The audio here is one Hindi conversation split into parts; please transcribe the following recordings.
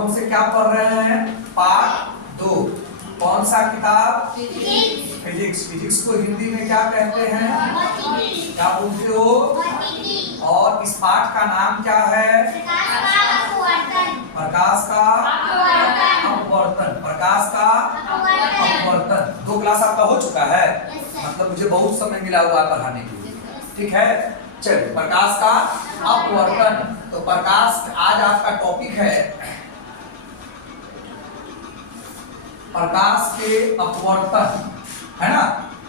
हम से क्या पढ़ रहे हैं? पार्ट 2। कौन सा किताब? फिजिक्स। फिजिक्स को हिंदी में क्या कहते हैं? क्या बोलते हो? और इस पाठ का नाम क्या है? प्रकाश का अपवर्तन। प्रकाश का अपवर्तन। 2 क्लास आपका हो चुका है, मतलब मुझे बहुत समय मिला हुआ है पढ़ाने के लिए, ठीक है। चलिए, प्रकाश का अपवर्तन। तो प्रकाश आज आपका टॉपिक है प्रकाश के अपवर्तन, है ना।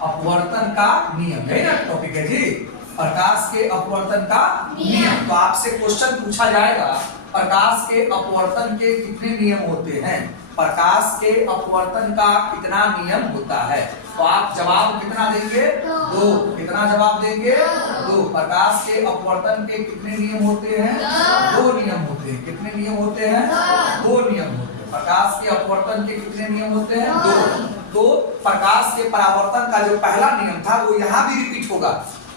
अपवर्तन का नियम है ना टॉपिक है जी। प्रकाश के अपवर्तन का नियम। तो आपसे क्वेश्चन पूछा जाएगा, प्रकाश के अपवर्तन के कितने नियम होते हैं? प्रकाश के अपवर्तन का कितना नियम होता है? तो आप जवाब कितना देंगे? 2। कितना जवाब देंगे? 2। प्रकाश के अपवर्तन के कितने नियम होते हैं? 2 नियम होते हैं। कितने नियम होते हैं? 2 नियम होते हैं। प्रकाश के अपवर्तन के कितने नियम होते हैं? 2। तो प्रकाश के परावर्तन का जो पहला नियम था वो यहाँ भी रिपीट होगा।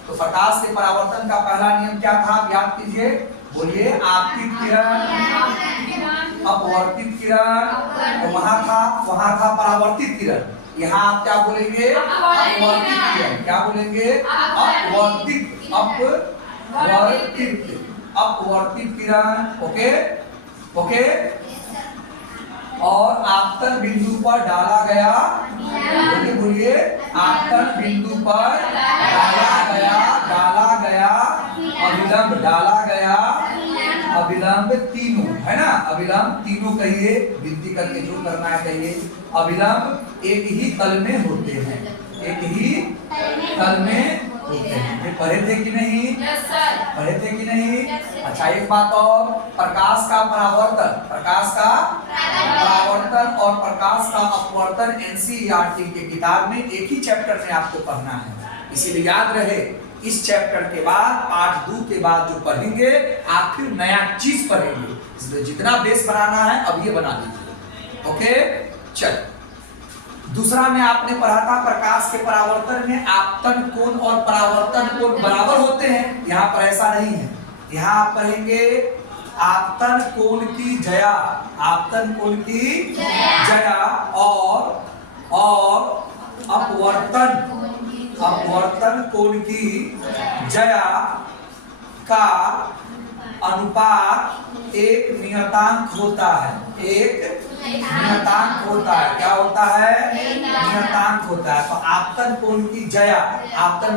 तो प्रकाश के परावर्तन का पहला नियम क्या था? याद कीजिए, बोलिए। आपतित किरण, अपवर्तित किरण, तो वहां था परावर्तित किरण। यहाँ आप क्या बोलेंगे? अपवर्तित किरण। क्या बोलेंगे? अपवर्तित, अपवर्तित किरण। Okay okay. और आपतन बिंदु पर डाला गया, बोलिए, आपतन बिंदु पर डाला गया अभिलंब, डाला गया अभिलंब तीनों, है ना। अभिलंब तीनों कहिए, गिनती करके जो करना है कहिए। अभिलंब एक ही तल में होते हैं, एक ही तल में होते हैं। ये पढ़े थे कि नहीं? पढ़े थे कि नहीं? अच्छा, एक बात और, प्रकाश का परावर्तन, प्रकाश का परावर्तन और प्रकाश का अपवर्तन एनसीईआरटी के किताब में एक ही चैप्टर में आपको पढ़ना है। इसीलिए याद रहे, इस चैप्टर के बाद पार्ट 2 के बाद जो पढ़ेंगे आप फिर नया चीज पढ़ेंगे। इसलिए जितना बेस बनाना है अब ये बना दीजिए। ओके, चल। दूसरा में आपने पढ़ा था प्रकाश के परावर्तन में आपतन कोण और परावर्तन कोण बराबर होते हैं। यहाँ पर ऐसा नहीं है। यहाँ आप पढ़ेंगे आपतन कोण की जया, आपतन कोण की जया और अपवर्तन कोण की जया का अनुपात एक नियतांक होता है। एक नियतांक होता है। क्या होता है? नियतांक होता है। तो आपतन कोण की जया, आपतन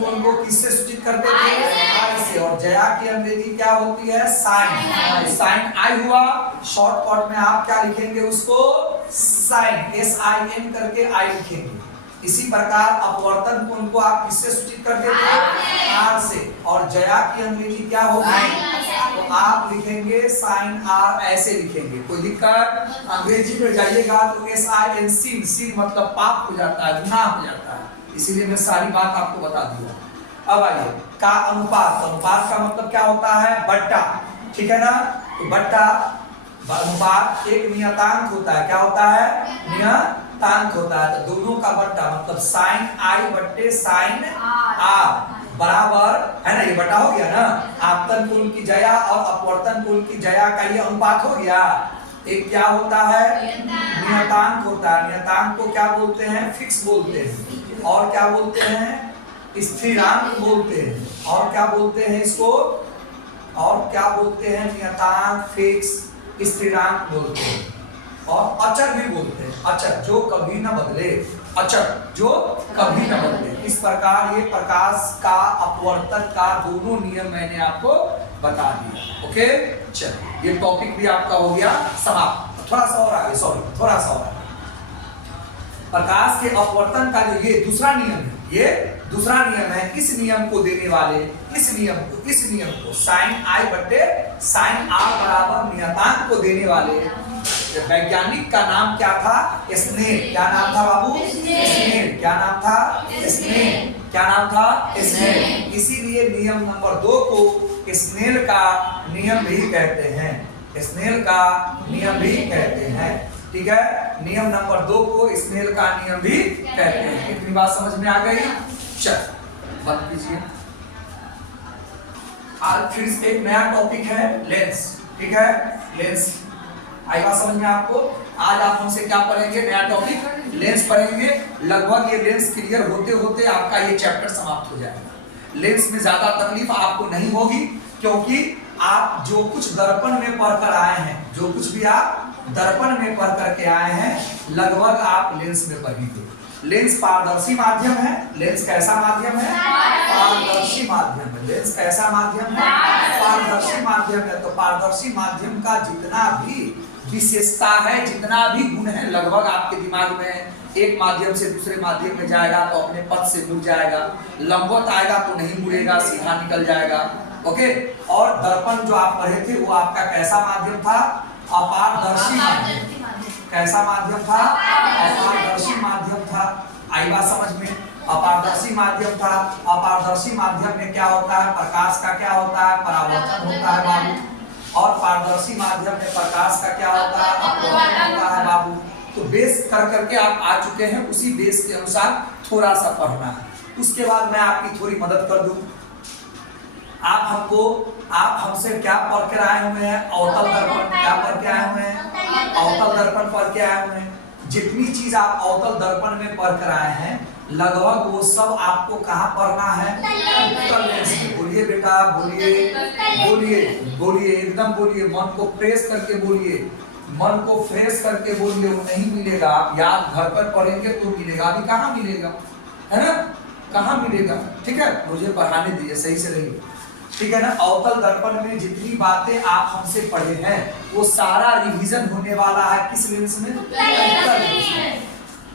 कोण को किससे सूचित करते थे? आई से। और जया की अंग्रेजी क्या होती है? साइन। साइन आई हुआ। शॉर्टकट में आप क्या लिखेंगे उसको? साइन, SIN करके आई लिखेंगे। इसी प्रकार अपवर्तन कोण को आप किससे सूचित करते थे? आर से। और जया की अंग्रेजी क्या होगी? तो आप लिखेंगे साइन आर, ऐसे लिखेंगे। कोई दिक्कत? अंग्रेजी में जाइएगा तो SIN, सीन मतलब पाप हो जाता है, गुनाह हो जाता है। इसीलिए मैं सारी बात आपको बता दिया। अब आइए, का अनुपात। अनुपात का मतलब क्या होता है? बट्टा, ठीक है ना। तो बट्टा अनुपात एक नियतांक होता है। क्या होता है? नियतांक होता है। तो दोनों का बट्टा मतलब साइन आई बट्टे साइन आर बराबर, है ना। ये बटा हो गया ना। आपतन कोण की जया और अपवर्तन कोण की जया का ये अनुपात हो गया। एक क्या होता है? नियतांक होता है। नियतांक को क्या बोलते हैं? फिक्स बोलते हैं। और क्या बोलते हैं? स्थिरांक बोलते हैं। और क्या बोलते हैं इसको? और क्या बोलते हैं? नियतांक, फिक्स, स्थिरांक बोलते हैं। और अचर भी बोलते हैं। अचर जो कभी न बदले, अचर जो कभी न बदले। इस प्रकार ये प्रकाश का अपवर्तन का दोनों नियम मैंने आपको बता दिया। ओके, चलिए, ये टॉपिक भी आपका हो गया समाप्त। थोड़ा सा और आगे, थोड़ा सा और आगे। प्रकाश के अपवर्तन का जो ये दूसरा नियम है, ये दूसरा नियम है। इस नियम को देने वाले, इस नियम को साइन आई बट्टे साइन आर बराबर नियतांक को देने वाले वैज्ञानिक का नाम क्या था? स्नेल। क्या नाम था बाबू? स्नेल। क्या नाम था? स्नेल। क्या नाम था? स्नेल। इसीलिए नियम नंबर 2 को स्नेल का नियम भी कहते हैं। स्नेल का नियम भी कहते हैं, ठीक है। नियम नंबर 2 को स्नेल का नियम भी कहते हैं। इतनी बात समझ में आ गई? चल, बंद कीजिए। आज फिर एक नया टॉपिक है लेंस, ठीक है। लेंस। आई बात समझ में आपको? आज आप हमसे क्या पढ़ेंगे? नया टॉपिक लेंस पढ़ेंगे। लगभग ये लेंस क्लियर होते होते आपका ये चैप्टर समाप्त हो जाएगा। लेंस में ज्यादा तकलीफ आपको नहीं होगी, क्योंकि आप जो कुछ दर्पण में पढ़कर आए हैं, जो कुछ भी आप दर्पण में पढ़ करके आए हैं, लगभग आप लेंस में पढ़ी थे। लेंस पारदर्शी माध्यम है। लेंस कैसा माध्यम है? पारदर्शी माध्यम है। लेंस कैसा माध्यम है? पारदर्शी माध्यम है। तो पारदर्शी माध्यम का जितना भी विशेषता है, जितना भी गुण है, लगभग आपके दिमाग में एक माध्यम से दूसरे माध्यम में जाएगा तो अपने पथ से मुड़ जाएगा, लंबवत आएगा तो नहीं मुड़ेगा, सीधा निकल जाएगा। ओके। और दर्पण जो आप पढ़े थे वो आपका कैसा माध्यम था? अपारदर्शी माध्यम। कैसा माध्यम था? अपारदर्शी माध्यम था। आई बात समझ में? अपारदर्शी माध्यम था। अपारदर्शी माध्यम में क्या होता है? प्रकाश का क्या होता है? परावर्तन होता है बाबू। और पारदर्शी माध्यम में प्रकाश का क्या होता है? अपवर्तन होता है बाबू। तो बेस कर करके आप आ चुके हैं, उसी बेस के अनुसार थोड़ा सा पढ़ना है। उसके बाद मैं आपकी थोड़ी मदद कर दूं। आप हमसे क्या पढ़ के आए हुए हैं? अवतल दर्पण। क्या पढ़ के आए हुए हैं? अवतल दर्पण पढ़ के आए हुए हैं। जितनी चीज आप अवतल दर्पण में पढ़ कर आए हैं, लगभग वो सब आपको कहाँ पढ़ना है? उत्तल लेंस में। बोलिए बेटा, बोलिए बोलिए बोलिए, एकदम बोलिए, मन को फ्रेश करके बोलिए, मन को फ्रेश करके बोलिए। वो नहीं मिलेगा, आप याद घर पर पढ़ेंगे तो मिलेगा, अभी कहाँ मिलेगा, है ना? कहाँ मिलेगा? ठीक है, मुझे पढ़ाने दीजिए, सही से रहिए, ठीक है ना? अवतल दर्पण में जितनी बातें आप हमसे पढ़े हैं वो सारा रिवीजन होने वाला है किस लेंस में? उत्तल लेंस में।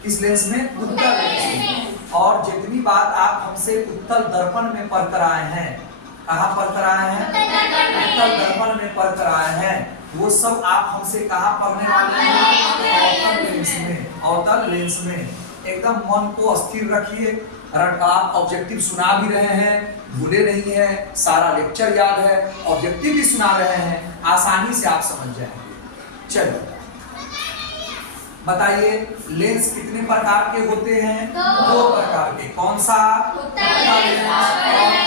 किस लेंस में? उत्तल लेंस में। और जितनी बात आप हमसे उत्तल दर्पण में पढ़ कर आए हैं, कहाँ पढ़ कर आए हैं? उत्तल दर्पण में पढ़ कर आए हैं, वो सब आप हमसे कहाँ पढ़ने वाले हैं? अवतल लेंस में। अवतल लेंस में एकदम मन को स्थिर रखिए। आप ऑब्जेक्टिव सुना भी रहे हैं, भूले नहीं है, सारा लेक्चर याद है, ऑब्जेक्टिव भी सुना रहे हैं, आसानी से आप समझ जाएंगे। चलो बताइए, लेंस कितने प्रकार के होते हैं? दो प्रकार के। कौन सा? उत्तल लेंस और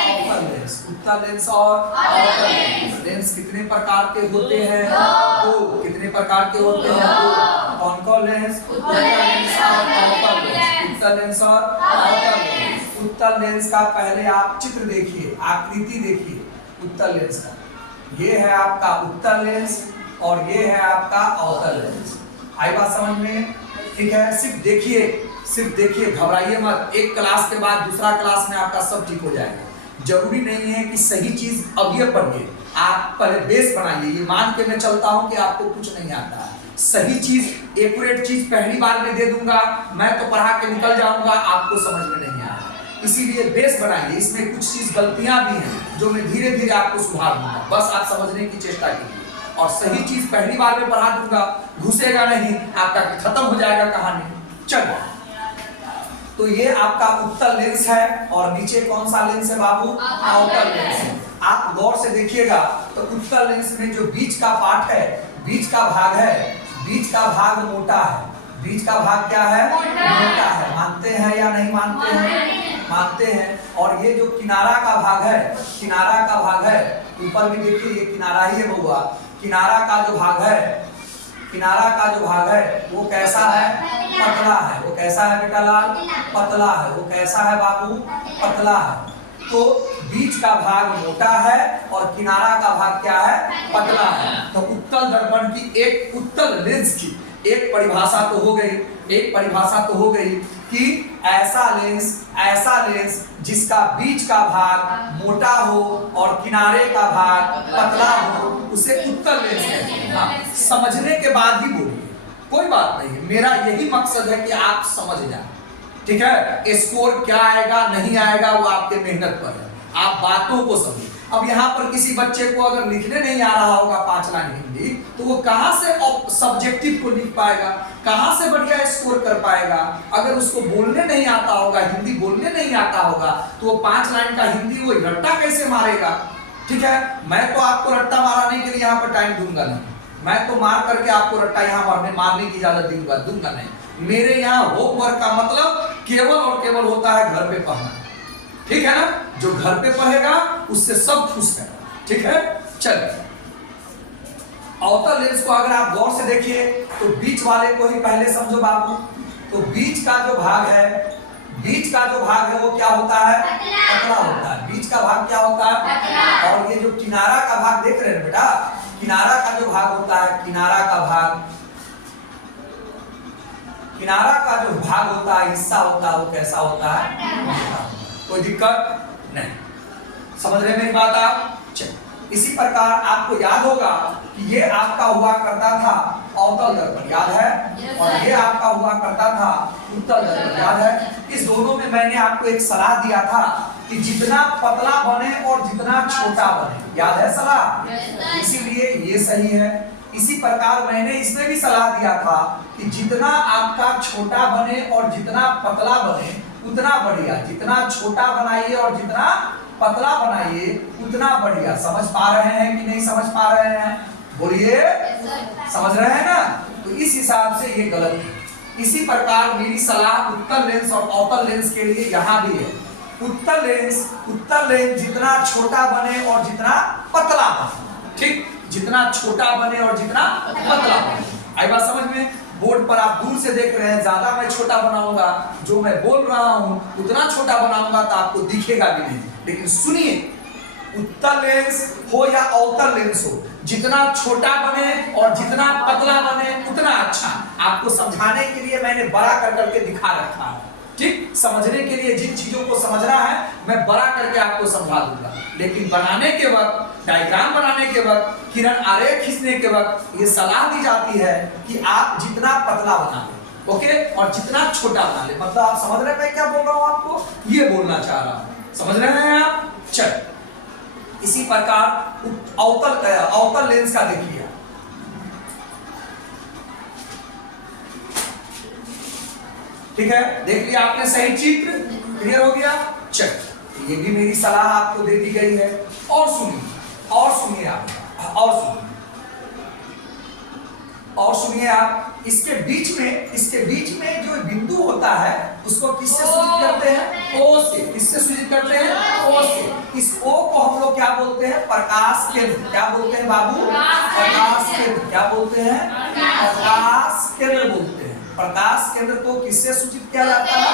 अवतल लेंस। उत्तल लेंस और अवतल लेंस। लेंस कितने प्रकार के होते हैं? दो। कितने प्रकार के होते हैं? दो। कौन कौन लेंस? उत्तल लेंस और अवतल लेंस। उत्तल लेंस और अवतल लेंस। उत्तल लेंस का पहले आप चित्र देखिए, आकृति देखिए उत्तल लेंस का। ये है आपका उत्तल लेंस और ये है आपका अवतल लेंस। आई बात समझ में? ठीक है, सिर्फ देखिए, घबराइए मत। एक क्लास के बाद दूसरा क्लास में आपका सब ठीक हो जाएगा। जरूरी नहीं है कि सही चीज अब ये पढ़िए, आप पहले बेस बनाइए। ये मान के मैं चलता हूं कि आपको कुछ नहीं आता है। सही चीज, एक्यूरेट चीज पहली बार में दे दूंगा, मैं तो पढ़ा के निकल जाऊंगा, आपको समझ में नहीं आया। इसीलिए बेस बनाइए। इसमें कुछ चीज गलतियां भी हैं जो मैं धीरे धीरे आपको सुधार दूंगा, बस आप समझने की चेष्टा कीजिए। और सही चीज पहली बार में पढ़ा दूंगा, घुसेगा नहीं, आपका खत्म हो जाएगा कहानी। चलो, तो ये आपका उत्तल लेंस है और नीचे कौन सा लेंस है बाबू? अवतल लेंस। आप गौर से देखिएगा तो उत्तल लेंस में जो बीच का पार्ट है, बीच का भाग है, बीच का भाग मोटा है। बीच का भाग क्या है? मोटा है। मानते हैं या नहीं मानते हैं? मानते हैं। और ये जो किनारा का भाग है, किनारा का भाग है, ऊपर भी देखिए ये किनारा ही है बउआ। किनारा का जो भाग है, किनारा का जो भाग है वो कैसा है? पतला है। वो कैसा है बेटा लाल? पतला है। वो कैसा है बाबू? पतला है। तो बीच का भाग मोटा है और किनारा का भाग क्या है? पतला है। तो उत्तल दर्पण की एक, उत्तल लेंस की एक परिभाषा तो हो गई, एक परिभाषा तो हो गई कि ऐसा लेंस जिसका बीच का भाग मोटा हो और किनारे का भाग पतला हो, उसे उत्तल लेंस कहते हैं। हाँ, समझने के बाद ही बोलिए, कोई बात नहीं है। मेरा यही मकसद है कि आप समझ जाए, ठीक है? स्कोर क्या आएगा नहीं आएगा वो आपके मेहनत पर है, आप बातों को समझिए। अब यहाँ पर किसी बच्चे को अगर लिखने नहीं आ रहा होगा 5 लाइन हिंदी, तो वो कहाँ से सब्जेक्टिव को लिख पाएगा, कहाँ से बढ़िया स्कोर कर पाएगा? अगर उसको बोलने नहीं आता होगा, हिंदी बोलने नहीं आता होगा, तो वो 5 लाइन का हिंदी वो रट्टा कैसे मारेगा? ठीक है, मैं तो आपको रट्टा मारने के लिए यहाँ पर टाइम दूंगा नहीं। मैं तो मार करके आपको रट्टा यहाँ मारने की इजाजत दूंगा नहीं। मेरे यहाँ होमवर्क का मतलब केवल और केवल होता है घर पे पढ़ना, ठीक है ना? जो घर पे पढ़ेगा उससे सब खुश है, ठीक है? चलिए अवतल लेंस को अगर आप गौर से देखिए तो बीच वाले को ही पहले समझो बाबू। तो बीच का जो भाग है, बीच का जो भाग है वो क्या होता है? पतला होता है। बीच का भाग क्या होता है? और ये जो किनारा का भाग देख रहे हैं बेटा, किनारा का जो भाग होता है, किनारा का भाग, किनारा का जो भाग होता है, हिस्सा होता है, वो कैसा होता है? कोई दिक्कत नहीं। समझ रहे मेरी बात आप? चलिए, इसी प्रकार आपको याद होगा कि ये आपका हुआ करता था अवतल दर्पण, याद है? और ये आपका हुआ करता था उत्तल दर्पण, याद है? इस दोनों में मैंने आपको एक सलाह दिया था कि जितना पतला बने और जितना छोटा बने, याद है सलाह? इसीलिए ये सही है। इसी प्रकार मैंने इसमें भी सलाह दिया था कि जितना आपका छोटा बने और जितना पतला बने उतना बढ़िया। जितना छोटा बनाइए और जितना पतला बनाइए उतना बढ़िया। समझ पा रहे हैं कि नहीं समझ पा रहे हैं? बोलिए, समझ रहे हैं ना? तो इस हिसाब से ये गलत है। इसी प्रकार मेरी सलाह उत्तल लेंस और अवतल लेंस के लिए यहाँ भी है। उत्तल लेंस जितना छोटा बने और जितना पतला बने, ठीक, जितना छोटा बने और जितना पतला बने। आई बात समझ में? बोर्ड पर आप दूर से देख रहे हैं, ज्यादा मैं छोटा बनाऊंगा, जो मैं बोल रहा हूं उतना छोटा बनाऊंगा तो आपको दिखेगा भी नहीं। लेकिन सुनिए, उत्तल लेंस हो या अवतल लेंस हो, जितना छोटा बने और जितना पतला बने उतना अच्छा। आपको समझाने के लिए मैंने बड़ा कर करके दिखा रखा है, ठीक? समझने के लिए जिन चीजों को समझना है मैं बड़ा करके आपको समझा दूंगा, लेकिन बनाने के वक्त, डायग्राम बनाने के वक्त, किरण आरेख खींचने के वक्त ये सलाह दी जाती है कि आप जितना पतला बना ले, ओके, और जितना छोटा बना ले। मतलब आप समझ रहे हैं मैं क्या बोल रहा हूं? आपको ये बोलना चाह रहा हूं, समझ रहे हैं आप? चल, इसी प्रकार अवतल लेंस का देखिए, ठीक है? देख लिया आपने सही चित्र, क्लियर हो गया? चल, ये भी मेरी सलाह आपको दे दी गई है। और सुनिए आप, और सुनिए आप, इसके बीच में जो बिंदु होता है उसको किससे सूचित करते हैं? ओ से। किससे सूचित करते हैं? ओ से। इस ओ को हम लोग क्या बोलते हैं? प्रकाश केंद्र। क्या बोलते हैं बाबू? प्रकाश केंद्र। क्या बोलते हैं? प्रकाश केंद्र बोलते हैं। प्रकाश केंद्र को किससे सूचित किया जाता है?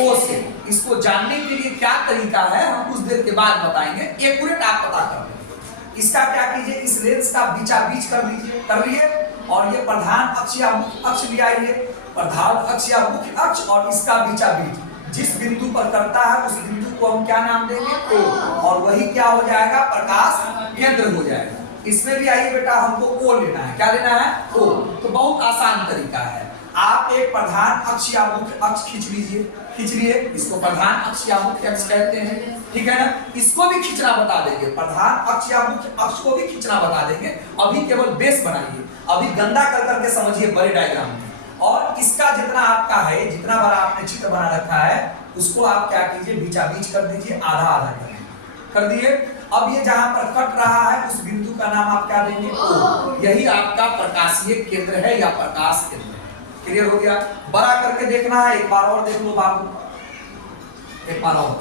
ओ से। इसको जानने के लिए क्या तरीका है हम कुछ देर के बाद बताएंगे, एक्यूरेट आप पता कर लेंगे। इसका क्या कीजिए, इस लेंस का बीचा बीच कर लीजिए, कर लिए, और ये प्रधान अक्ष या मुख्य अक्ष ले आइए। प्रधान अक्ष या मुख्य अक्ष और इसका बीचा बीच जिस बिंदु पर करता है उस बिंदु को हम क्या नाम देंगे? ओ। और वही क्या हो जाएगा? प्रकाश केंद्र हो जाएगा। इसमें भी आइए बेटा, हमको ओ लेना है। क्या लेना है? ओ। तो बहुत आसान तरीका है, आप एक प्रधान अक्ष या मुख्य अक्ष खींच लीजिए, इसको प्रधान अक्ष या मुख्य अक्ष कहते हैं, ठीक है ना? इसको भी खींचना बता देंगे, प्रधान अक्ष या मुख्य अक्ष को भी खींचना बता देंगे। अभी केवल बेस बनाइए, अभी गंदा कर करके समझिए बड़े डायग्राम में। और इसका जितना आपका है, जितना बड़ा आपने चित्र बना रखा है, उसको आप क्या कीजिए, बीचा बीच कर दीजिए, आधा आधा कर दिए। अब ये जहां पर कट रहा है उस बिंदु का नाम आप क्या देंगे? ओ। यही आपका प्रकाशीय केंद्र है या प्रकाश केंद्र। क्लियर हो गया? बड़ा करके देखना है, एक बार और देख लो बाबू, एक बार और,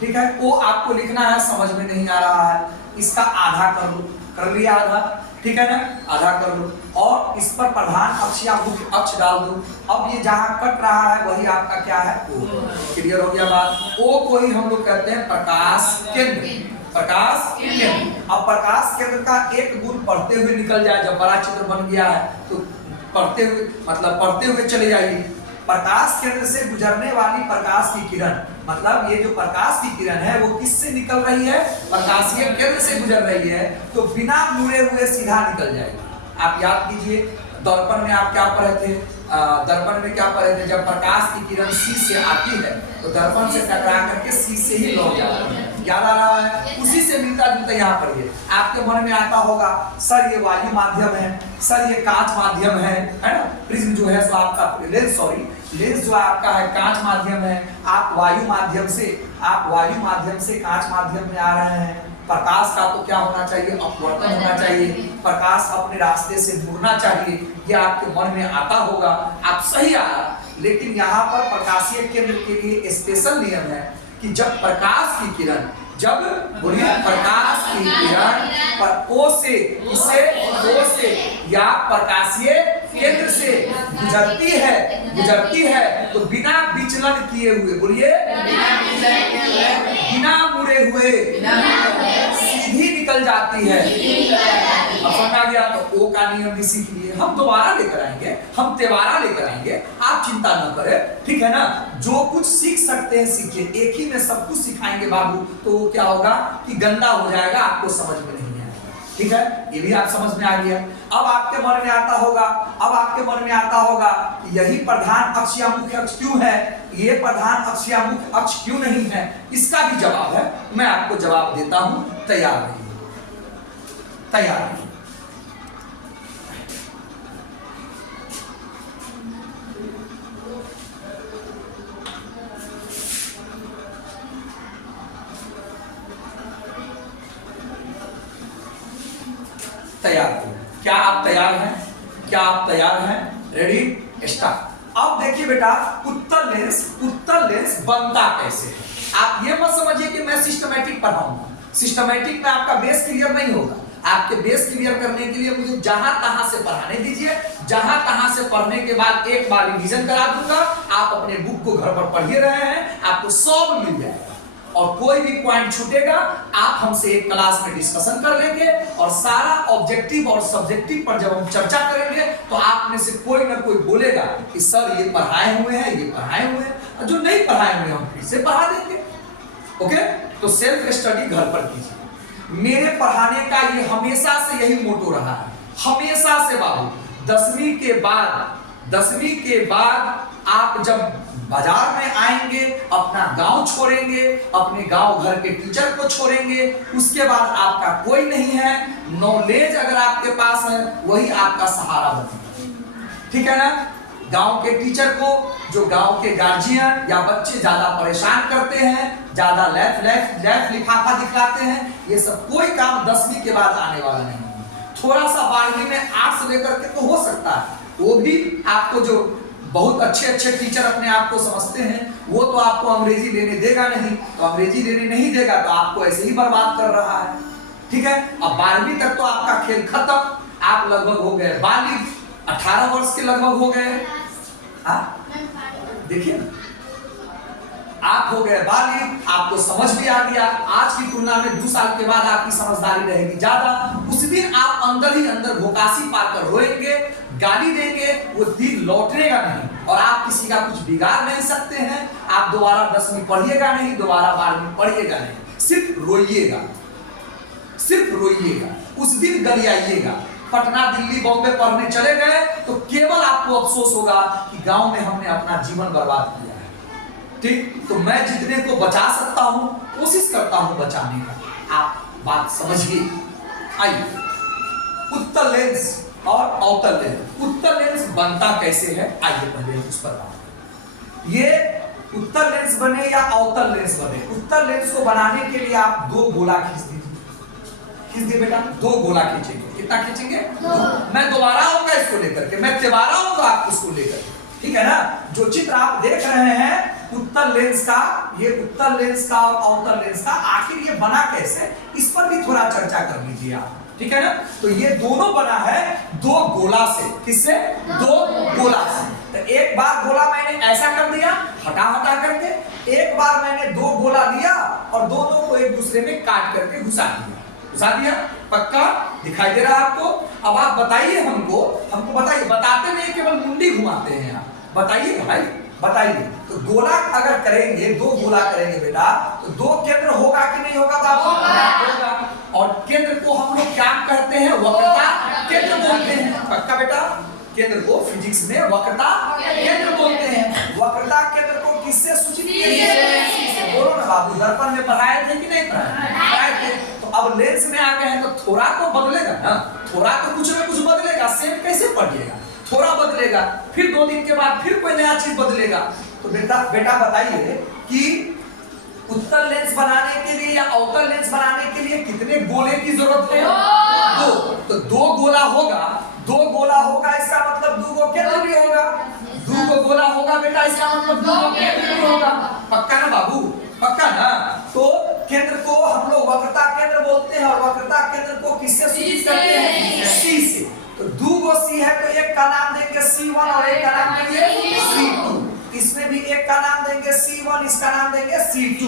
ठीक है? वो आपको लिखना है, समझ में नहीं आ रहा है, इसका आधा कर लो, कर लिया आधा, ठीक है ना? आधा कर लो, और इस पर प्रधान अक्ष या मुख्य अक्ष डाल दो। अब ये जहां कट रहा है वही आपका क्या है? ओ। क्लियर हो गया बात? ओ को ही हम लोग कहते हैं प्रकाश केंद्र। प्रकाश केंद्र। अब प्रकाश केंद्र का एक गुण पढ़ते हुए निकल जाए, जब बड़ा चित्र बन गया है तो पढ़ते हुए चले जाइए। प्रकाश केंद्र से गुजरने वाली प्रकाश की किरण, मतलब ये जो प्रकाश की किरण है वो किससे निकल रही है? प्रकाशीय केंद्र से गुजर रही है, तो बिना मुड़े हुए सीधा निकल जाएगी। आप याद कीजिए, दर्पण में आप क्या पढ़े थे? दर्पण में क्या पढ़े थे? जब प्रकाश की किरण सी से आती है तो दर्पण से टकरा करके सी से ही लौट जाती है। याद आ रहा है? उसी से मिलता जुलता यहाँ पर ये आपके मन में आता होगा, सर ये वायु माध्यम है, सर ये कांच माध्यम है ना? प्रिज्म जो है सो आपका लेंस जो आपका है कांच माध्यम है। आप वायु माध्यम से कांच माध्यम में आ रहे हैं। प्रकाश का तो क्या होना चाहिए? अपवर्तन होना चाहिए, प्रकाश अपने रास्ते से मुड़ना चाहिए। ये आपके मन में आता होगा, आप सही आ रहा। लेकिन यहाँ पर प्रकाशीय केंद्र के लिए स्पेशल नियम है कि जब प्रकाश की किरण जब बोलिए प्रकाश की किरण ओ से किसे ओ से या प्रकाशीय केंद्र से गुजरती है तो बिना विचलन किए हुए, बोलिए बिना मुड़े हुए सीधी निकल जाती है। अब समझ आ गया? तो ओ का नियम भी सीख लिए, हम दोबारा लेकर आएंगे, हम तेवारा लेकर आएंगे, आप चिंता न करें, ठीक है ना। जो कुछ सीख सकते हैं सीखिए, एक ही में सब कुछ सिखाएंगे बाबू तो क्या होगा कि गंदा हो जाएगा, आपको समझ में नहीं आएगा, ठीक है। ये भी आप समझ में आ गया। अब आपके मन में आता होगा कि यही प्रधान अक्ष या मुख्य अक्ष क्यों है, ये प्रधान अक्ष या मुख्य अक्ष क्यों नहीं है? इसका भी जवाब है, मैं आपको जवाब देता हूं, तैयार रहिए। क्या आप तैयार हैं? Ready start. अब देखिए बेटा, उत्तल लेंस बनता कैसे है। आप ये मत समझिए कि मैं सिस्टमैटिक पढ़ाऊंगा, सिस्टमैटिक में आपका बेस क्लियर नहीं होगा। आपके बेस क्लियर करने के लिए मुझे जहां तहां से पढ़ाने दीजिए, जहां तहां से पढ़ने के बाद एक बार रिवीजन करा दूंगा। आप अपने बुक को घर पर पढ़िए रहे हैं, आपको सब मिल जाएगा और कोई भी पॉइंट छूटेगा आप हमसे एक क्लास में डिस्कशन कर लेंगे और सारा ऑब्जेक्टिव और सब्जेक्टिव पर जब हम चर्चा करेंगे तो आप में से कोई ना कोई बोलेगा कि सर ये पढ़ाए हुए हैं, और जो नहीं पढ़ाए हुए हम फिर से पढ़ा देंगे। ओके, तो सेल्फ स्टडी घर पर कीजिए। मेरे पढ़ाने का ये हमेशा से यही मोटो रहा है, हमेशा से बाबू। 10वीं के बाद आप जब बाजार में आएंगे, अपना गांव छोड़ेंगे, अपने गांव घर के टीचर को छोड़ेंगे, उसके बाद आपका कोई नहीं है। नॉलेज अगर आपके पास है वही आपका सहारा बनेगा, ठीक है ना। गांव के टीचर को, जो गांव के गार्जियन या बच्चे ज्यादा परेशान करते हैं, ज्यादा लेफ्ट लिफाफा दिखलाते हैं, ये सब कोई काम 10वीं के बाद आने वाला नहीं। थोड़ा सा 12वीं में आर्ट्स लेकर के तो हो सकता है, वो भी आपको जो बहुत अच्छे टीचर अपने आप को समझते हैं, वो तो आपको अंग्रेजी लेने देगा नहीं, तो अंग्रेजी लेने नहीं देगा तो आपको ऐसे ही बर्बाद कर रहा है, ठीक है। अब 12वीं तक तो आपका खेल खत्म, आप लगभग हो गए बालिग, 18 वर्ष के लगभग हो गए। देखिए आप हो गए बालिग, आपको समझ भी आ गया। आज की तुलना में 2 साल के बाद आपकी समझदारी रहेगी ज्यादा। उस दिन आप अंदर ही अंदर भोकासी पाकर रोएंगे, गाली देंगे, वो दिन लौटेगा नहीं और आप किसी का कुछ बिगाड़ नहीं सकते हैं। आप दोबारा 10वीं पढ़िएगा नहीं, दोबारा 12वीं पढ़िएगा नहीं, सिर्फ रोइएगा, उस दिन गरियाइएगा। पटना, दिल्ली, बॉम्बे पढ़ने चले गए तो केवल आपको अफसोस होगा कि गांव में हमने अपना जीवन बर्बाद किया है, ठीक। तो मैं जितने को बचा सकता हूं कोशिश करता हूं बचाने का। आप बात समझिए। आइए, उत्तल लेंस और अवतल लेंस। उत्तल लेंस बनता कैसे है, आइए पहले उस पर बात करें। ये उत्तल लेंस बने या अवतल लेंस बने, उत्तल लेंस को बनाने के लिए आप 2 गोला खींच दीजिए बेटा, 2 गोला खींचेंगे। कितना खींचेंगे? 2। मैं दोबारा आऊंगा इसको लेकर के, मैं तिवारा आऊंगा आप उसको लेकर, ठीक है ना। जो चित्र आप देख रहे हैं उत्तल लेंस का, ये उत्तल लेंस का और अवतल लेंस का, आखिर ये बना कैसे, इस पर भी थोड़ा चर्चा कर लीजिए आप, ठीक है ना। तो ये दोनों बना है 2 गोला से। किससे? 2 गोला से। तो एक बार गोला मैंने ऐसा कर दिया हटा करके, एक बार मैंने 2 गोला दिया और दोनों को एक दूसरे में काट करके घुसा दिया। पक्का दिखाई दे रहा है आपको? अब आप बताइए, हमको बताइए, बताते नहीं केवल मुंडी घुमाते हैं आप, बताइए भाई, बताइए। तो गोला अगर करेंगे, 2 गोला करेंगे बेटा, तो 2 केंद्र होगा कि नहीं होगा बाबू? होगा। और केंद्र को हम लोग क्या कहते हैं? वक्रता केंद्र बोलते हैं। पक्का बेटा? केंद्र को फिजिक्स में वक्रता केंद्र बोलते हैं। वक्रता केंद्र को किससे सूचित किया जाता? बोलो ना बाबू, दर्पण में पढ़ाए थे कि नहीं पढ़ाए थे? तो अब लेंस में आ गए हैं तो थोड़ा तो बदलेगा ना, थोड़ा तो कुछ ना कुछ बदलेगा। सेम कैसे पढ़िएगा? थोड़ा बदलेगा, फिर 2 दिन के बाद फिर कोई नया चीज बदलेगा। तो बेटा बताइए कि उत्तल लेंस बनाने के लिए या अवतल लेंस बनाने के लिए कितने गोले की जरूरत है? 2। तो 2 गोला होगा, 2 गोला होगा, इसका मतलब 2 गो केंद्र भी होगा। 2 गो गोला होगा बेटा, इसका मतलब 2 गो केंद्र भी होगा। पक्का ना बाबू? पक्का ना? तो केंद्र को हम लोग वक्रता केंद्र बोलते हैं और वक्रता केंद्र को किससे सूचित करते हैं? सी से। तो दो गो सी है तो एक का नाम देंगे C1 और एक का नाम देंगे C2। इसमें भी एक का नाम देंगे C1, इसका नाम देंगे C2।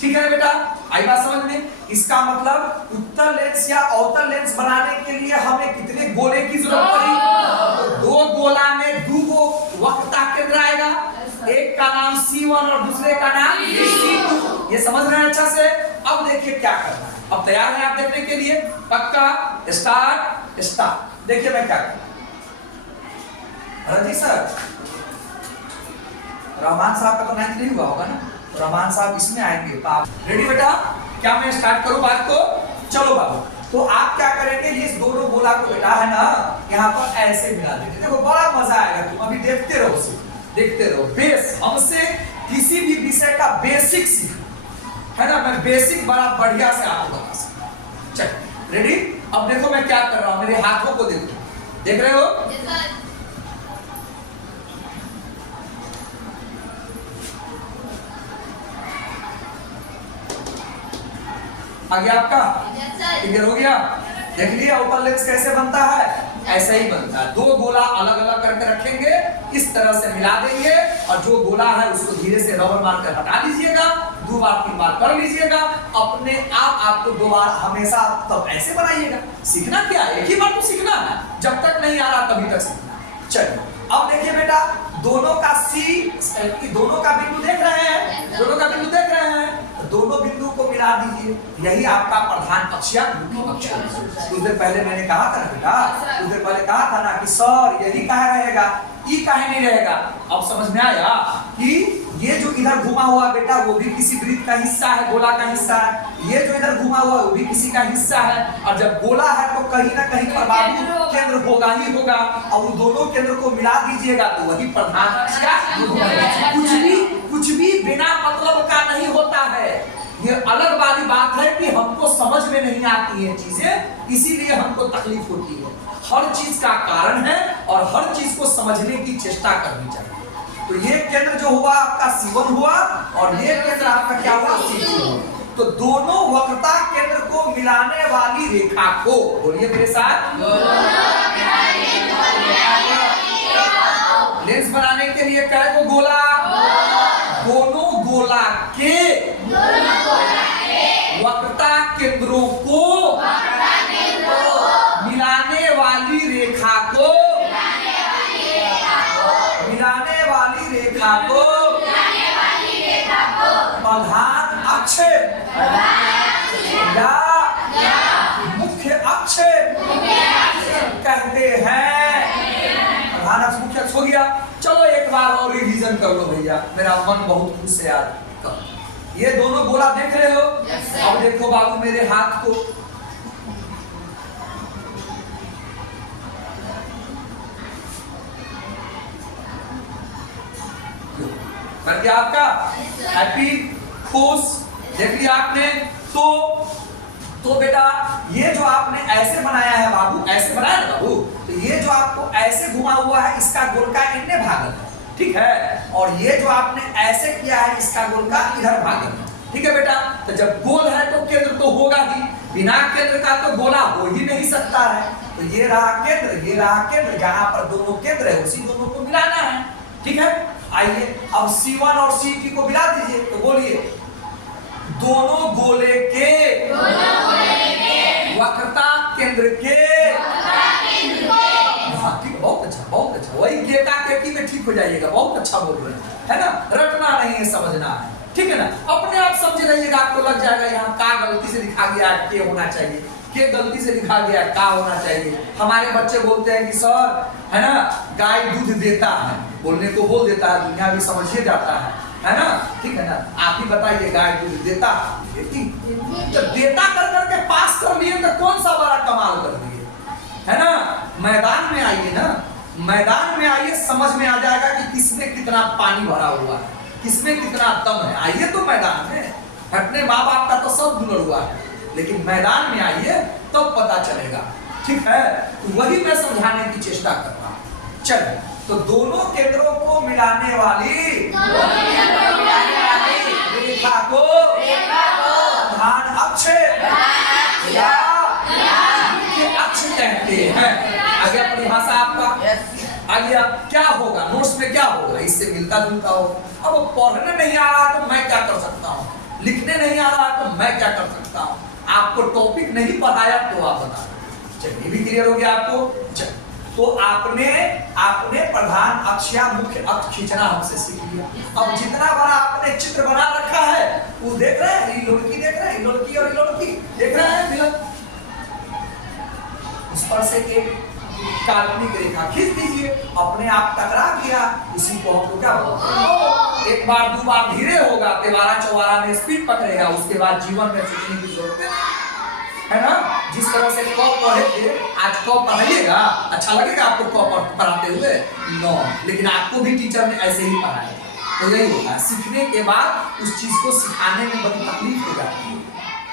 ठीक है बेटा, आई बात समझ में? इसका मतलब उत्तल लेंस या अवतल लेंस बनाने के लिए हमें कितने गोले की जरूरत पड़ी? तो दो गोला में दो गो वक्रता केंद्र आएगा, एक का नाम C1 और दूसरे का नाम C2। ये समझ रहे हैं अच्छा से? अब देखिए क्या करना है। अब तैयार हैं आप देखने के लिए? पक्का? Start start. देखिए मैं क्या करूं। रंजीत सर, रहमान साहब का तो 9th नहीं हुआ होगा ना? रहमान साहब इसमें आएंगे। रेडी बेटा? क्या मैं स्टार्ट करूं बात को? चलो बाबू, तो आप क्या करेंगे, ये दोनों गोला को बेटा है ना यहाँ पर ऐसे मिला देंगे। देखो बड़ा मजा आएगा, तुम अभी देखते रहो, देखते रहो। बेस हमसे किसी भी विषय का बेसिक सीखो, है ना? मैं बेसिक बड़ा बढ़िया से आपको बता सकता। चल रेडी? अब देखो मैं क्या कर रहा हूं, मेरे हाथों को देखो, देख रहे हो? आ गया आपका? क्लियर हो गया? देख लिया अवतल लेंस कैसे बनता है? ऐसे ही बनता है। दो गोला अलग अलग करके रखेंगे, इस तरह से मिला देंगे और जो गोला है उसको धीरे से रबर मार कर हटा लीजिएगा, 2 बार 3 बार कर लीजिएगा, अपने आप आपको 2 बार हमेशा तब ऐसे बनाइएगा। सीखना क्या है? एक ही बार तो सीखना है, जब तक नहीं आ रहा तभी तक सीखना। चलिए अब देखिए बेटा, दोनों का दोनों का बिंदु देख रहे हैं? दोनों का बिंदु देख रहे हैं? दोनों बिंदु को मिला दीजिए, यही आपका प्रधान अक्ष या मुख्य अक्ष है। कुछ देर पहले मैंने कहा था ना बेटा, कुछ देर पहले कहा था ना कि सर यही कहाँ रहेगा, ई काहे नहीं रहेगा? अब समझ में आया कि ये जो इधर घुमा हुआ बेटा वो भी किसी वृत्त का हिस्सा है, गोला का हिस्सा है। ये जो इधर घुमा हुआ वो भी किसी का हिस्सा है। और जब गोला है तो कहीं ना कहीं पर बाबू केंद्र होगा ही होगा, और वो दोनों केंद्र को मिला दीजिएगा तो वही प्रधान अक्ष का। कुछ भी बिना मतलब का नहीं होता है। ये अलग वाली बात है कि हमको समझ में नहीं आती है चीजें, इसीलिए हमको तकलीफ होती है। हर चीज का कारण है और हर चीज को समझने की चेष्टा करनी चाहिए। तो ये केंद्र जो हुआ आपका C1 हुआ और ये केंद्र आपका क्या हुआ? C2 हुआ। तो दोनों वक्रता केंद्र को मिलाने वाली रेखा को, बोलिए मेरे साथ, लेंस बनाने के लिए कै गो गोला? दोनों गोला के वक्रता केंद्रों को मिलाने वाली रेखा को, मिलाने वाली रेखा को प्रधान अक्ष या मुख्य अक्ष कहते हैं। प्रधान अक्ष मुख्य अक्ष हो गया। चलो एक बार और रिवीजन कर लो भैया, मेरा मन बहुत खुश है यार। ये दोनों गोला देख रहे हो? अब देखो बाबू मेरे हाथ को, बन गया आपका हैप्पी, खुश। देख लिया आपने? तो बेटा ये जो आपने ऐसे बनाया है बाबू, ऐसे बनाया ना बाबू, तो ये जो आपको ऐसे घुमा हुआ है इसका गोलका इन्ने भागल है, ठीक है? और ये जो आपने ऐसे किया है इसका गोलका इधर भागल है, ठीक है बेटा? तो जब गोल है तो केंद्र तो होगा ही, बिना केंद्र का तो गोला हो ही नहीं सकता है। तो ये रहा केंद्र, ये रहा केंद्र, जहां पर दोनों केंद्र है उसी दोनों को मिलाना है, ठीक है? आइए अब C1 और C2 को मिला दीजिए। तो बोलिए दोनों गोले के वक्रता केंद्र के, हाँ ठीक, बहुत अच्छा बहुत अच्छा, वही गेटा केटी में ठीक हो जाइएगा। बहुत अच्छा बोल रहे हैं, है ना? रटना नहीं है, समझना है, ठीक है ना? अपने आप समझ रहिएगा, आपको लग जाएगा यहाँ का गलती से लिखा गया है, के होना चाहिए, के गलती से लिखा गया है, का होना चाहिए। हमारे बच्चे बोलते हैं कि सर है ना गाय दूध देता है, बोलने को बोल देता है, दुनिया भी समझिए जाता है ना? ठीक है ना? आप ही बताइए गाय दूध देता है? जब देता कर करके पास कर लिए तो कौन सा बड़ा कमाल कर दिए, है ना? मैदान में आइए ना, मैदान में आइए, समझ में आ जाएगा कि किसमें कितना पानी भरा हुआ है, किसमें कितना दम है। आइए तो मैदान में, अपने माँ बाप का तो सब जुड़ा हुआ है, लेकिन मैदान में आइए तब तो पता चलेगा, ठीक है? तो वही मैं समझाने की चेष्टा कर रहा हूँ। चलिए, तो दोनों केंद्रों को मिलाने वाली रेखा को प्रधान अक्ष या अक्ष कहते हैं। आगे अपनी भाषा आपका आगे क्या होगा, नोट्स में क्या होगा, इससे मिलता जुलता हो। अब वो पढ़ने नहीं आ रहा तो मैं क्या कर सकता हूँ, लिखने नहीं आ रहा तो मैं क्या कर सकता हूँ, आपको टॉपिक नहीं पढ़ाया तो आप बता दो। चलिए भी क्लियर हो गया आपको। चलिए तो आपने प्रधान अक्ष या मुख्य अक्ष खींचना हमसे सीख लिया। अब जितना बड़ा आपने चित्र बना रखा है वो देख रहे हैं, ये लड़की देख रहे हैं, ये लड़की और ये लड़की देख रहे हैं मिलन, उस पर से एक काल्पनिक रेखा खींच दीजिए, अपने आप टकरा गया, उसी को हम लोग क्या बोलते हैं, एक बार दो बार धीरे होगा, तिबारा चौबारा में स्पीड पकड़ेगा, उसके बाद जीवन में सीखने की जरूरत है ना। जिस तरह से क पढ़े थे, आज क पढ़ाइएगा, अच्छा लगेगा आपको क पढ़ाते हुए? नो, लेकिन आपको भी टीचर ने ऐसे ही पढ़ाया। तो यही होता है, सीखने के बाद उस चीज को सिखाने में बड़ी तकलीफ हो जाती है।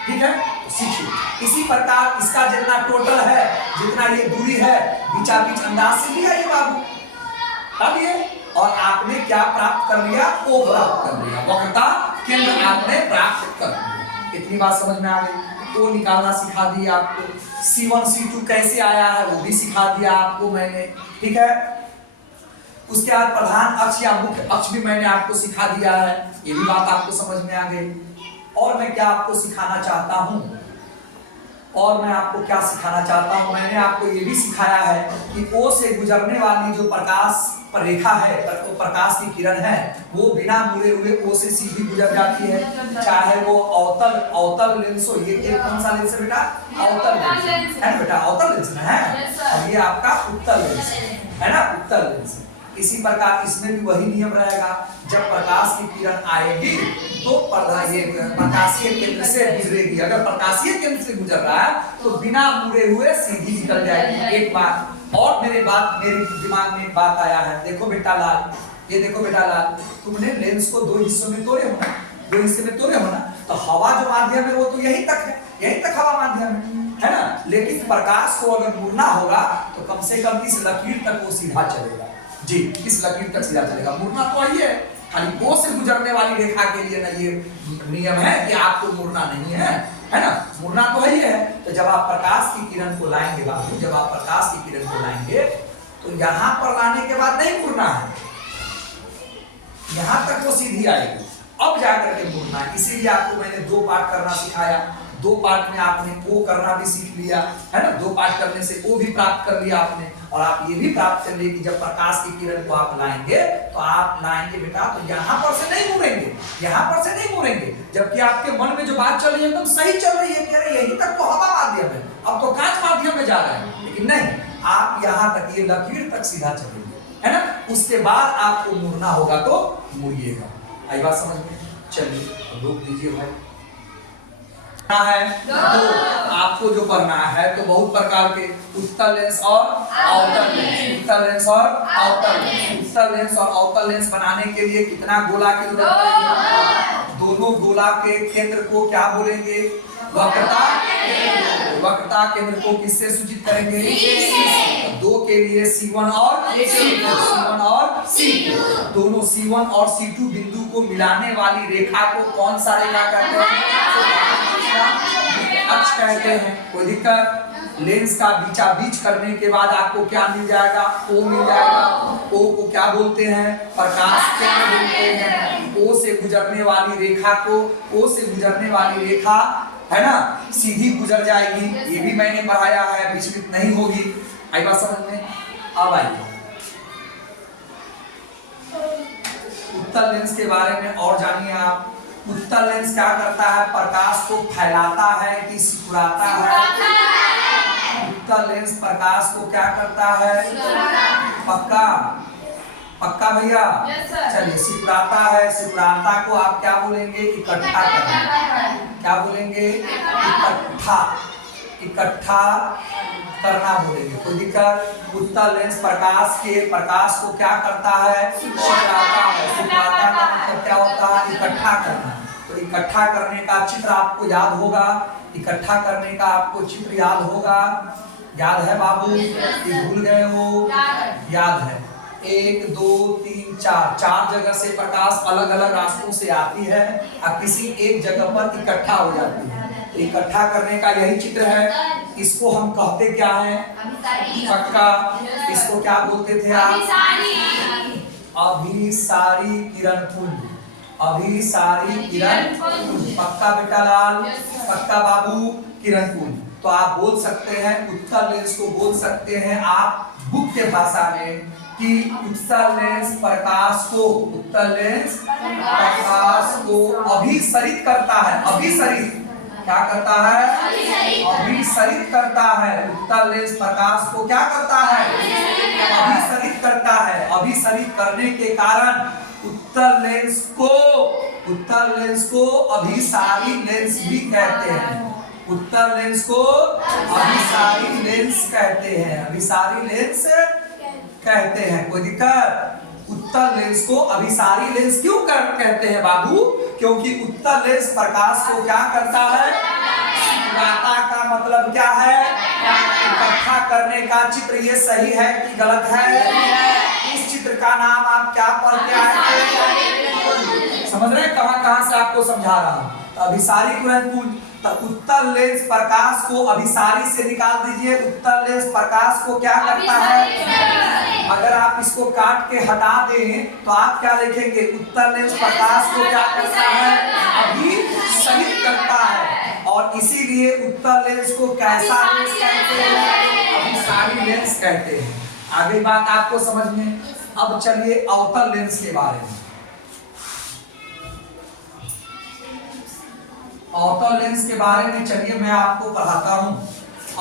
ठीक है, तो सीखिए। इसी प्रकार इसका जितना टोटल है, जितना ये दूरी है, बीचा बीच अंदाज से लिया ये बाबू, अब ये और आपने क्या प्राप्त कर लिया, वो प्राप्त कर लिया, वक्रता केंद्र आपने प्राप्त कर लिया। इतनी बात समझ में आ गई। वो निकालना सिखा दिया आपको, C1 C2 कैसे आया है वो भी सिखा दिया आपको मैंने। ठीक है, उसके बाद प्रधान अक्ष या मुख्य अक्ष भी मैंने आपको सिखा दिया है, ये भी बात आपको समझ में आ गई। और मैं क्या आपको सिखाना चाहता हूँ, और मैं आपको क्या सिखाना चाहता हूँ, मैंने आपको ये भी सिखाया है कि O से गुजरने वाली जो प्रकाश रेखा है, प्रकाश की किरण है, वो बिना मुड़े हुए O से सीधी गुजर जाती है, चाहे वो अवतल लेंस हो। ये कौन सा लेंस है बेटा? अवतल लेंस है ना बेटा, अवतल लेंस में है। और ये आपका उत्तल लेंस है ना, उत्तल लेंस। इसी प्रकार इसमें भी वही नियम रहेगा, जब प्रकाश की किरण आएगी तो ये प्रकाशीय केंद्र से गुजरेगी। अगर प्रकाशीय केंद्र से गुजर रहा है तो बिना मुड़े हुए सीधी निकल जाएगी। एक बार और मेरे दिमाग में एक बात आया है, देखो बेटा लाल, ये देखो बेटा लाल, तुमने लेंस को दो हिस्सों में तोड़े हो ना, दो हिस्से में तोड़े हो ना, तो हवा जो माध्यम है वो तो यहीं तक है, यहीं तक हवा माध्यम है ना। लेकिन प्रकाश को अगर मुड़ना होगा तो कम से कम इस लकीर तक वो सीधा चलेगा जी, इस लकीर तक सीधा चलेगा। मुड़ना तो वही है, खाली O से गुजरने वाली रेखा के लिए ना ये नियम है कि आपको मुड़ना नहीं है ना, मुड़ना तो वही है। तो जब आप प्रकाश की किरण को लाएंगे बाबू, जब आप प्रकाश की किरण को लाएंगे तो यहाँ पर लाने के बाद नहीं मुड़ना है, यहाँ तक वो सीधी आएगी, अब जाकर के मुड़ना है। इसीलिए आपको मैंने दो पार्ट करना सिखाया, दो पार्ट में आपने O करना भी सीख लिया है ना, दो पार्ट करने से O भी प्राप्त कर लिया आपने। और आप ये भी प्राप्त कर लिए कि जब प्रकाश की किरण को आप लाएंगे तो आप लाएंगे बेटा तो यहाँ पर से नहीं मुड़ेंगे, यहाँ पर से नहीं मुड़ेंगे, जबकि आपके मन में जो बात चल रही है एकदम सही चल रही है, कह रहे यहीं तक तो हवा माध्यम है, अब तो कांच माध्यम में जा रहे हैं, लेकिन नहीं, आप यहाँ तक ये लकीर तक सीधा चलेंगे है ना। उसके बाद आपको मुड़ना होगा तो मुड़िएगा। आई बात समझ में? चलिए रोक दीजिए भाई। है तो आपको जो करना है तो बहुत प्रकार के उत्तल लेंस और अवतल लेंस, उत्तल लेंस और अवतल लेंस, उत्तल लेंस और अवतल लेंस बनाने के लिए कितना गोला की जरूरत पड़ेगी? दोनों गोला के केंद्र को क्या बोलेंगे? वक्रता। वक्रता केंद्र को किससे सूचित करेंगे? दो के लिए C1 और C1 और C2, दोनों C1 और C2 बिंदु को मिलाने वाली रेखा को कौन सा रेखा कहते हैं? अक्ष कहते हैं। कोई दिक्कत? लेंस का बीचा बीच करने के बाद आपको क्या मिल जाएगा? O मिल जाएगा। O को क्या बोलते हैं? प्रकाश केंद्र बोलते हैं। O से गुजरने वाली रेखा को, O से गुजरने वाली रेखा है ना सीधी गुजर जाएगी, ये भी मैंने पढ़ाया है, विचलित नहीं होगी। आई बात समझ में? अब आइए उत्तल लेंस के बारे में और जानिए आप। उत्तल लेंस क्या करता है? प्रकाश को फैलाता है कि सिकुड़ाता है? उत्तल लेंस प्रकाश को क्या करता है? पक्का पक्का भैया? चलिए सिकुड़ाता है। सिकुड़ाता को आप क्या बोलेंगे? इकट्ठा करना। क्या बोलेंगे? इकट्ठा, इकट्ठा करना बोलेंगे। कोई दिक्कत? उत्तल लेंस प्रकाश को क्या करता है? सिकुड़ाता है। सिकुड़ाता का मतलब क्या होता है? इकट्ठा करना। तो इकट्ठा करने का चित्र आपको याद होगा, इकट्ठा करने का आपको चित्र याद होगा। याद है बाबू? भूल गए हो? याद है। 1 2 3 4 चार जगह से प्रकाश अलग अलग रास्तों से आती है और किसी एक जगह पर इकट्ठा हो जाती है। इकट्ठा करने का यही चित्र है। इसको हम कहते क्या है? पक्का। इसको क्या बोलते थे आप? अभिसारी किरण पुंज। अभिसारी किरण पुंज। पक्का बेटा लाल, पक्का बाबू, किरण पुंज। तो आप बोल सकते हैं उत्तल लेंस को बोल सकते हैं आप बुक के भाषा में कि उत्तल लेंस प्रकाश को, उत्तल लेंस प्रकाश को अभिसरित करता है। अभिसरित क्या करता है? अभिसरित करता है। उत्तल लेंस प्रकाश को क्या करता है? अभिसरित करता है। अभिसरित करने के कारण उत्तल लेंस को अभिसारी लेंस भी कहते हैं। उत्तल लेंस को अभिसारी लेंस कहते हैं। अभिसारी लेंस कहते हैं। कोई दिक्कत? उत्तल लेंस को अभिसारी लेंस क्यों कहते हैं बाबू? क्योंकि उत्तल लेंस प्रकाश को क्या करता है? सिकुड़ाता का मतलब क्या है? इकट्ठा करने का चित्र ये सही है कि गलत है? इस चित्र का नाम आप क्या पढ़ के आए? समझ रहे हैं कहां से आपको समझा रहा हूं? अभिसारी किरण पुंज। तो उत्तल लेंस प्रकाश को अभिसारी से निकाल दीजिए। उत्तल लेंस प्रकाश को क्या करता है? अगर आप इसको काट के हटा दें तो आप क्या देखेंगे? उत्तल लेंस प्रकाश को क्या करता है? अभिसरित करता है। और इसीलिए उत्तल लेंस को कैसा लेंस कहते हैं? अभिसारी लेंस कहते हैं। आगे बात आपको समझ में। अब चलिए अवतल लेंस के बारे में। अवतल लेंस के बारे में चलिए मैं आपको पढ़ाता हूं।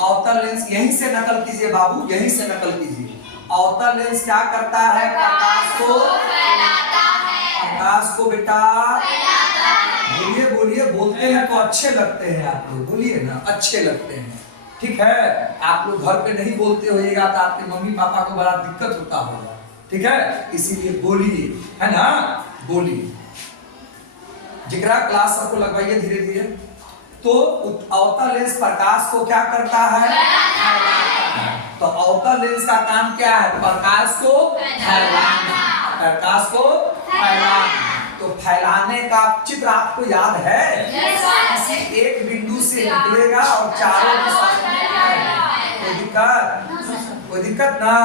अवतल लेंस यहीं से नकल कीजिए बाबू, यहीं से नकल कीजिए। अवतल लेंस क्या करता है? प्रकाश को फैलाता है। प्रकाश को बेटा बोलिए बोलिए, बोलते हैं तो अच्छे लगते हैं आप लोग, बोलिए ना, अच्छे लगते हैं। ठीक है, आप लोग घर पे नहीं बोलते होइएगा तो आपके मम्मी पापा को बड़ा दिक्कत होता होगा। ठीक है, इसीलिए बोलिए, है ना, बोलिए। जिगरा क्लास सबको लगवाइए धीरे धीरे। तो अवतल लेंस प्रकाश को क्या करता है? फैलाता है। तो अवतल लेंस का काम क्या है? प्रकाश को फैलाना। प्रकाश को फैलाना। तो फैलाने का चित्र आपको याद है? किसी एक बिंदु से निकलेगा और चारों दिशा कोई दिक्कत ना।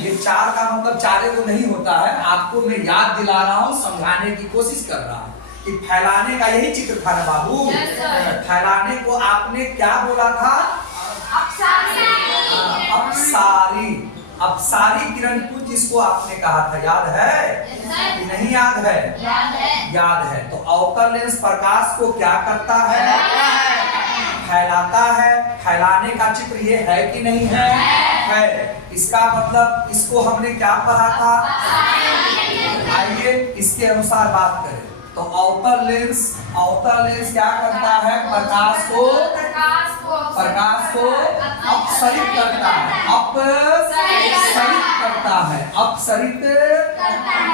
ये चार का मतलब चारे को नहीं होता है। आपको मैं याद दिला रहा हूँ, समझाने की कोशिश कर रहा हूँ कि फैलाने का यही चित्र था ना बाबू। फैलाने को आपने क्या बोला था? अपसारी। अपसारी किरण पुंज जिसको आपने कहा था, याद है कि नहीं? याद है? याद है। तो अवतल लेंस प्रकाश को क्या करता है? फैलाता है। फैलाने का चित्र ये है कि नहीं है? है। इसका मतलब इसको हमने क्या पढ़ा था? आइए इसके अनुसार बात करें। तो अवतल लेंस क्या करता है? प्रकाश को अपसरित करता है। अपसरित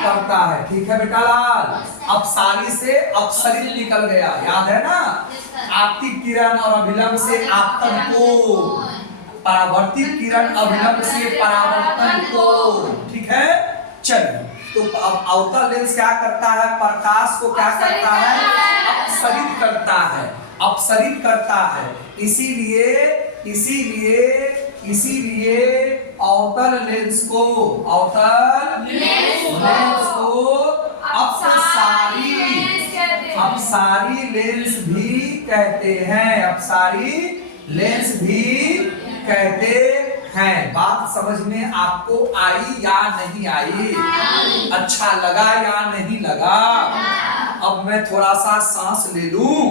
करता है। ठीक है बेटा लाल, अपसारी से अपसरित निकल गया, याद है ना? आपतित किरण और अभिलंब से आपतन कोण, परावर्तित किरण अभिलंब से परावर्तन कोण। ठीक है, चलिए। तो अब अवतल लेंस क्या करता है? प्रकाश को क्या करता है? अपसरित करता है। अपसरित करता है। इसीलिए अवतल लेंस को अपसारी लेंस भी कहते हैं। अपसारी लेंस भी कहते हैं। बात समझ में आपको आई या नहीं आई? अच्छा लगा या नहीं लगा? अब मैं थोड़ा सा सांस ले लूं,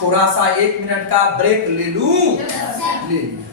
थोड़ा सा 1 मिनट का ब्रेक ले लूं। ले लिया।